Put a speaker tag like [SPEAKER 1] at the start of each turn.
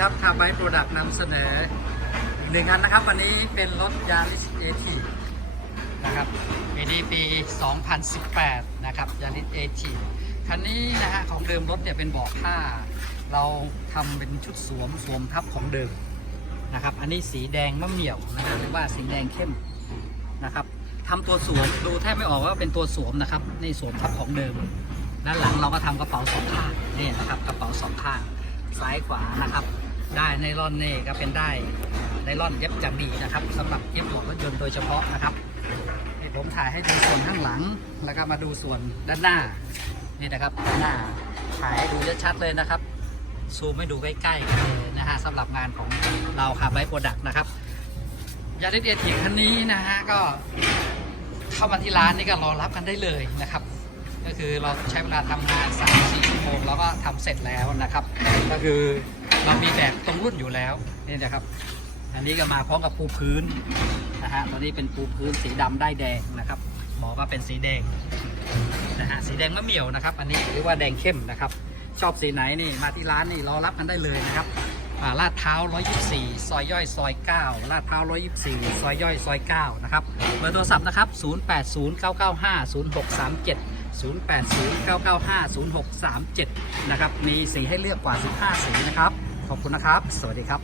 [SPEAKER 1] ครับคาร์ไบโปรดักต์นำเสนอหนึ่งอันนะครับ วันนี้เป็นรถยาริสเอทีนะครับปีนี้ปี 2018 นะครับยาริสเอทีคันนี้นะฮะของเดิมรถเนี่ยเป็นเบาะผ้า เราทำเป็นชุดสวมสวมทับของเดิมนะครับ อันนี้สีแดงมะเหมี่ยวนะครับหรือว่าสีแดงเข้มนะครับทำตัวสวมดูแทบไม่ออกว่าเป็นตัวสวมนะครับนี่สวมทับของเดิมด้านหลังเราก็ทำกระเป๋าสองข้างนี่นะครับกระเป๋าสองข้าง ซ้ายขวานะครับได้ไนลอนนี่ก็เป็นได้ไนลอนเย็บอย่างดีนะครับสำหรับเย็บหัวรถยนต์โดยเฉพาะนะครับนี่ผมถ่ายให้ดูส่วนข้างหลังแล้วก็มาดูส่วนด้านหน้านี่นะครับด้านหน้าถ่ายให้ดูชัดๆเลยนะครับซูมให้ดูใกล้ๆกันเลยนะฮะสำหรับงานของเราคาร์ไบโปรดักต์นะครับยาริสเอทีคันนี้นะฮะก็เข้ามาที่ร้านนี่ก็รอรับกันได้เลยนะครับ ก็คือเราใช้เวลาทำงาน3-4ชั่วโมงแล้วก็ ทำเสร็จแล้วนะครับ ก็คือเรามีแบบตรงรุ่นอยู่แล้วนี่นะครับ อันนี้ก็มาพร้อมกับปูพื้นนะฮะตัวนี้เป็นปูพื้นสีดำได้แดงนะครับหมอก็เป็นสีแดงนะฮะสีแดงมะเหมี่ยวนะครับ อันนี้หรือว่าแดงเข้มนะครับ ชอบสีไหนนี่มาที่ร้านนี่รอรับกันได้เลยนะครับลาดเท้า 124 ซอยย่อย ซอย 9 ลาดเท้า 124 ซอยย่อย ซอย 9 นะครับ เบอร์โทรศัพท์นะครับ 0809950637 0809950637 นะครับ มีสีให้เลือกกว่า 15 สีนะครับ ขอบคุณนะครับ สวัสดีครับ